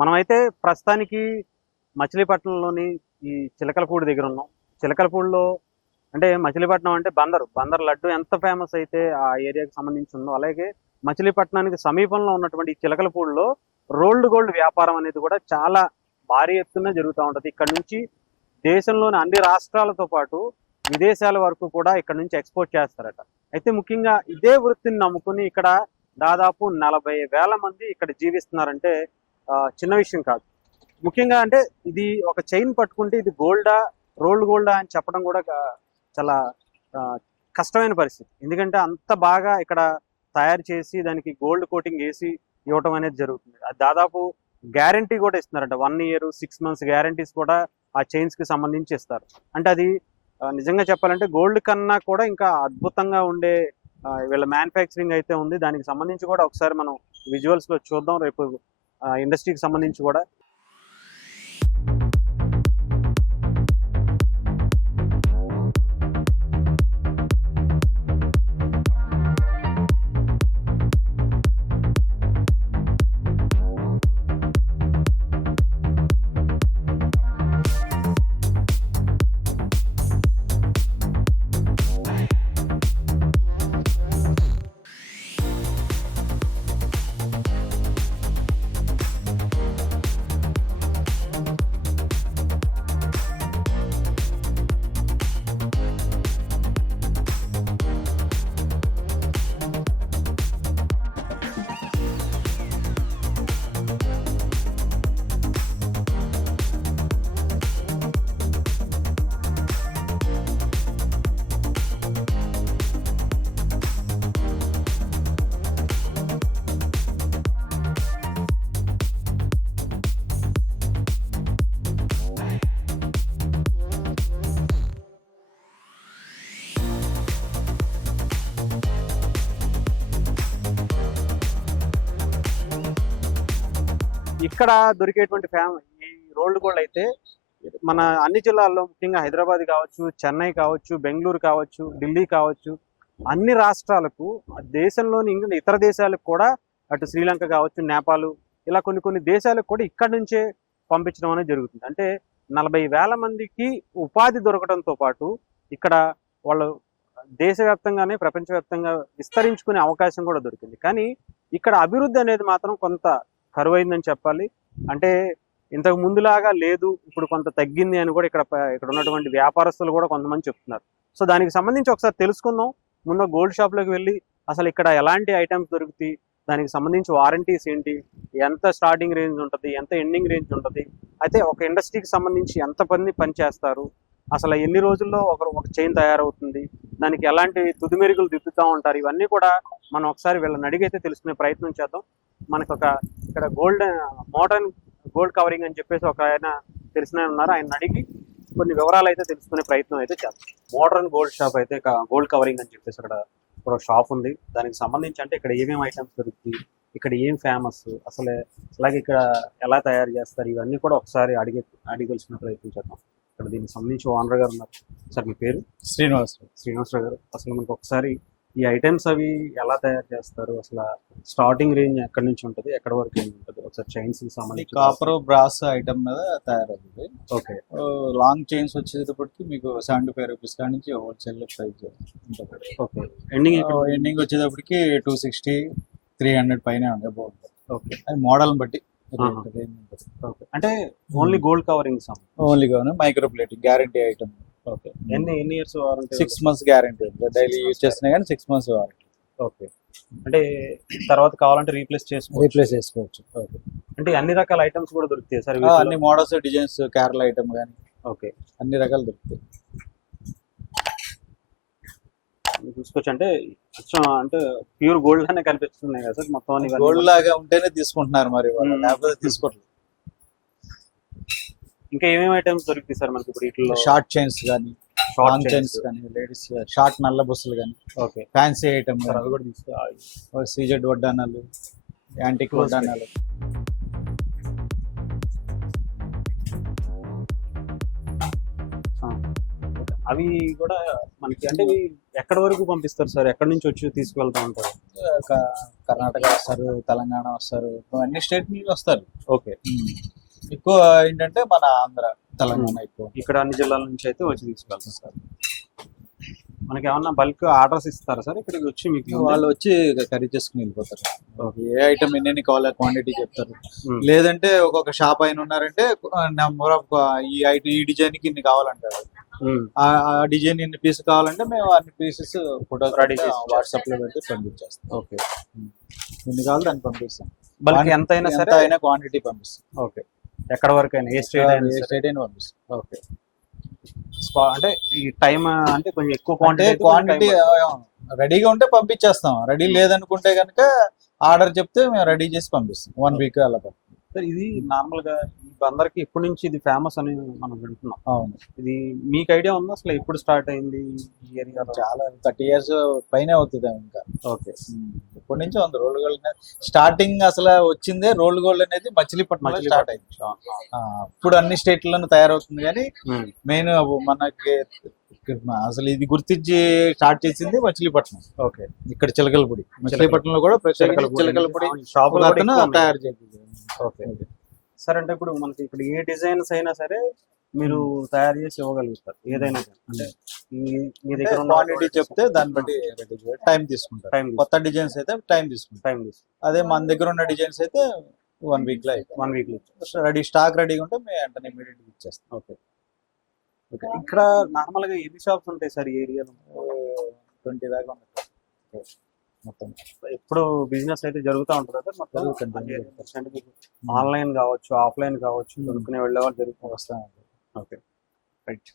మనమైతే ప్రస్తుతానికి మచిలీపట్నంలోని ఈ చిలకలపూడి దగ్గర ఉన్నాం. చిలకలపూడిలో అంటే మచిలీపట్నం అంటే బందర్ లడ్డు ఎంత ఫేమస్ అయితే ఆ ఏరియాకి సంబంధించి ఉందో, అలాగే మచిలీపట్నానికి సమీపంలో ఉన్నటువంటి ఈ చిలకలపూడిలో రోల్డ్ గోల్డ్ వ్యాపారం అనేది కూడా చాలా భారీ ఎత్తున జరుగుతూ ఉంటుంది. ఇక్కడ నుంచి దేశంలోని అన్ని రాష్ట్రాలతో పాటు విదేశాల వరకు కూడా ఇక్కడ నుంచి ఎక్స్పోర్ట్ చేస్తారట. అయితే ముఖ్యంగా ఇదే వృత్తిని నమ్ముకుని ఇక్కడ దాదాపు 40,000 మంది ఇక్కడ జీవిస్తున్నారంటే చిన్న విషయం కాదు. ముఖ్యంగా అంటే ఇది ఒక చైన్ పట్టుకుంటే ఇది గోల్డా రోల్డ్ గోల్డా అని చెప్పడం కూడా చాలా కష్టమైన పరిస్థితి. ఎందుకంటే అంత బాగా ఇక్కడ తయారు చేసి దానికి గోల్డ్ కోటింగ్ వేసి ఇవ్వటం అనేది జరుగుతుంది. అది దాదాపు గ్యారంటీ కూడా ఇస్తున్నారంట. 1 year 6 months గ్యారంటీస్ కూడా ఆ చైన్స్కి సంబంధించి ఇస్తారు. అంటే అది నిజంగా చెప్పాలంటే గోల్డ్ కన్నా కూడా ఇంకా అద్భుతంగా ఉండే వీళ్ళ మ్యానుఫ్యాక్చరింగ్ అయితే ఉంది. దానికి సంబంధించి కూడా ఒకసారి మనం విజువల్స్లో చూద్దాం రేపు ఇండస్ట్రీకి సంబంధించి కూడా. ఇక్కడ దొరికేటువంటి ఈ రోల్డ్ గోల్డ్ అయితే మన అన్ని జిల్లాల్లో ముఖ్యంగా హైదరాబాద్ కావచ్చు, చెన్నై కావచ్చు, బెంగళూరు కావచ్చు, ఢిల్లీ కావచ్చు, అన్ని రాష్ట్రాలకు దేశంలోని ఇతర దేశాలకు కూడా అటు శ్రీలంక కావచ్చు, నేపాల్ ఇలా కొన్ని దేశాలకు కూడా ఇక్కడ నుంచే పంపించడం అనేది జరుగుతుంది. అంటే 40,000 మందికి ఉపాధి దొరకడంతో పాటు ఇక్కడ వాళ్ళు దేశవ్యాప్తంగానే ప్రపంచవ్యాప్తంగా విస్తరించుకునే అవకాశం కూడా దొరికింది. కానీ ఇక్కడ అభివృద్ధి అనేది మాత్రం కొంత కరువైందని చెప్పాలి. అంటే ఇంతకు ముందులాగా లేదు, ఇప్పుడు కొంత తగ్గింది అని కూడా ఇక్కడ ఉన్నటువంటి వ్యాపారస్తులు కూడా కొంతమంది చెప్తున్నారు. సో దానికి సంబంధించి ఒకసారి తెలుసుకుందాం. ముందు గోల్డ్ షాప్లోకి వెళ్ళి అసలు ఇక్కడ ఎలాంటి ఐటమ్స్ దొరుకుతాయి, దానికి సంబంధించి వారంటీస్ ఏంటి, ఎంత స్టార్టింగ్ రేంజ్ ఉంటుంది, ఎంత ఎండింగ్ రేంజ్ ఉంటుంది, అయితే ఒక ఇండస్ట్రీకి సంబంధించి ఎంత పని చేస్తారు, అసలు ఎన్ని రోజుల్లో ఒక చైన్ తయారవుతుంది, దానికి ఎలాంటి తుదిమెరుగులు దిద్దుతూ ఉంటారు, ఇవన్నీ కూడా మనం ఒకసారి వీళ్ళని అడిగైతే తెలుసుకునే ప్రయత్నం చేద్దాం. మనకు ఇక్కడ మోడర్న్ గోల్డ్ కవరింగ్ అని చెప్పేసి ఒక ఆయన తెలిసిన ఉన్నారు, ఆయన అడిగి కొన్ని వివరాలు అయితే తెలుసుకునే ప్రయత్నం అయితే చేద్దాం. మోడర్న్ గోల్డ్ షాప్ అయితే గోల్డ్ కవరింగ్ అని చెప్పేసి అక్కడ ఒక షాప్ ఉంది. దానికి సంబంధించి అంటే ఇక్కడ ఏమేమి ఐటమ్స్ దొరుకుతాయి, ఇక్కడ ఏం ఫేమస్, అసలు అలాగే ఇక్కడ ఎలా తయారు చేస్తారు, ఇవన్నీ కూడా ఒకసారి అడిగి తెలుసుకునే ప్రయత్నం చేద్దాం. ఇక్కడ దీనికి సంబంధించి ఓనర్ గారు ఉన్నారు. సార్ మీ పేరు? శ్రీనివాసరావు గారు. అసలు మనకు ఒకసారి ఈ ఐటమ్స్ అవి ఎలా తయారు చేస్తారు, అసలు స్టార్టింగ్ రేంజ్ ఎక్కడి నుంచి ఉంటుంది, ఎక్కడ వరకు ఉంటుంది, ఒకసారి చైన్స్ సంబంధించి. కాపర్ బ్రాస్ ఐటమ్ మీద తయారవుతుంది. ఓకే. లాంగ్ చైన్స్ వచ్చేటప్పటికి మీకు 75 రూపీస్ కాడి నుంచి హోల్సేల్ ప్రైస్ ఉంటుంది. ఓకే. ఎండింగ్ వచ్చేటప్పటికి 260, 300 పైన బాగుంటుంది. ఓకే. అది మోడల్ బట్టి అంటే only gold covering only micro plating guarantee item. Okay. ఎన్ని ఇయర్స్ వారంటీ? 6 months గ్యారంటీ ఉంటుంది. డైలీ యూజ్ చేస్తున్నా కానీ 6 months వారంటీ. ఓకే. అంటే తర్వాత కావాలంటే రీప్లేస్ చేసుకోవచ్చు. ఓకే. అంటే అన్ని రకాల ఐటమ్స్ కూడా దొరుకుతాయి సార్? అన్ని మోడల్స్, డిజైన్స్, కేరళ ఐటమ్ కానీ ఓకే అన్ని రకాలు దొరుకుతాయి. చూసుకోవచ్చు. అంటే ప్యూర్ గోల్డ్ అనే కనిపిస్తున్నాయి కదా సార్ మొత్తం? గోల్డ్ లాగా ఉంటేనే తీసుకుంటున్నారు, మరి లేకపోతే తీసుకోవట్లేదు. ఇంకా ఏమేమి ఐటమ్స్ దొరుకుతాయి సార్ మనకి ఇప్పుడు వీటిలో? షార్ట్ చైన్స్ కానీ, లాంగ్ చైన్స్ కానీ, లేడీస్ షార్ట్ నల్ల బుస్సులు కానీ, ఓకే, ఫ్యాన్సీ ఐటమ్ అవి కూడా తీసుకోవాలి. సీజెడ్ వడ్డానాలు, యాంటిక్ వడ్డానాలు. అవి కూడా మనకి అంటే ఇవి ఎక్కడి వరకు పంపిస్తారు సార్? ఎక్కడి నుంచి వచ్చి తీసుకువెళ్తా ఉంటారు? కర్ణాటక వస్తారు, తెలంగాణ వస్తారు, అన్ని స్టేట్ నుంచి వస్తారు. ఓకే. ఎక్కువ ఏంటంటే మన ఆంధ్ర, తెలంగాణ ఎక్కువ. ఇక్కడ అన్ని జిల్లాల నుంచి అయితే వచ్చి తీసుకువెళ్తారు సార్. మనకి ఏమన్నా బల్క్ ఆర్డర్స్ ఇస్తారా సార్ ఇక్కడికి వచ్చి? మీకు వాళ్ళు వచ్చి కర్రీ చేసుకుని వెళ్ళిపోతారు. ఏ ఐటమ్ ఎన్ని కావాలో క్వాంటిటీ చెప్తారు. లేదంటే ఒక్కొక్క షాప్ అయిన ఉన్నారంటే నెంబర్ ఆఫ్ ఈ డిజైన్ కి ఇన్ని కావాలంటారు. ఆ డిజైన్ ఇన్ని పీస్ కావాలంటే మేము అన్ని పీసెస్ ఫోటోస్ రెడీ చేసి వాట్సాప్ లో పెట్టి పంపించేస్తాం. ఓకే. ఎన్ని కావాలి దాన్ని పంపిస్తాం. బల్క్ ఎంత అయినా సరే అయినా క్వాంటిటీ పంపిస్తాం. ఓకే. ఎక్కడ వరకు అయినా ఏ స్టేట్ అయినా పంపిస్తాం. ఓకే. అంటే ఈ టైం అంటే కొంచెం ఎక్కువ క్వాంటిటీ రెడీగా ఉంటే పంపించేస్తాం. రెడీ లేదనుకుంటే కనుక ఆర్డర్ చెప్తే మేము రెడీ చేసి పంపిస్తాం. 1 వీక్ అలా. సార్ ఇది నార్మల్ గా అందరికి ఇప్పటి నుంచి ఇది ఫేమస్ అని మనం వింటున్నాం. అవును. ఇది మీకు ఐడియా ఉందా అసలు ఎప్పుడు స్టార్ట్ అయింది ఈ ఏరియా? చాలా 30 years పైనే అవుతుంది ఇంకా. ఓకే. ఇప్పటి నుంచి ఉంది రోల్ గోల్డ్. స్టార్టింగ్ అసలు వచ్చిందే రోల్ గోల్డ్ అనేది మచిలీపట్నంలో స్టార్ట్ అయింది. ఇప్పుడు అన్ని స్టేట్లను తయారవుతుంది కానీ మెయిన్ మనకి అసలు ఇది గుర్తించి స్టార్ట్ చేసింది మచిలీపట్నం. ఓకే. ఇక్కడ చిలకలపూడి, మచిలీపట్నంలో కూడా చిలకలపూడి షాప్ తయారు చేసింది. ఓకే. సరే, అంటే ఇప్పుడు మనకి ఇక్కడ ఏ డిజైన్స్ అయినా సరే మీరు తయారు చేసి ఇవ్వగలుగుతారు ఏదైనా అంటే మీ దగ్గర క్వాంటిటీ చెప్తే దాన్ని బట్టి టైం తీసుకుంటారు. కొత్త డిజైన్స్ అయితే టైం తీసుకుంటాం. అదే మన దగ్గర ఉన్న డిజైన్స్ అయితే 1 week లో 1 week లో రెడీ స్టాక్ రెడీగా ఉంటే మేము వెంటనే ఇమీడియట్ ఇచ్చేస్తాం. ఓకే. ఓకే. ఇక్కడ నార్మల్ గా ఎన్ని షాప్స్ ఉంటాయి సార్ ఈ ఏరియాలో? 20 దాకా ఉంటాయి మొత్తం. ఎప్పుడు బిజినెస్ అయితే జరుగుతూ ఉంటుంది కదా మొత్తం. ఆన్లైన్ కావచ్చు, ఆఫ్లైన్ కావచ్చు, కొనుక్కునే వెళ్ళే వాళ్ళు జరుగుతూ వస్తూ ఉంటారు. ఓకే. రైట్.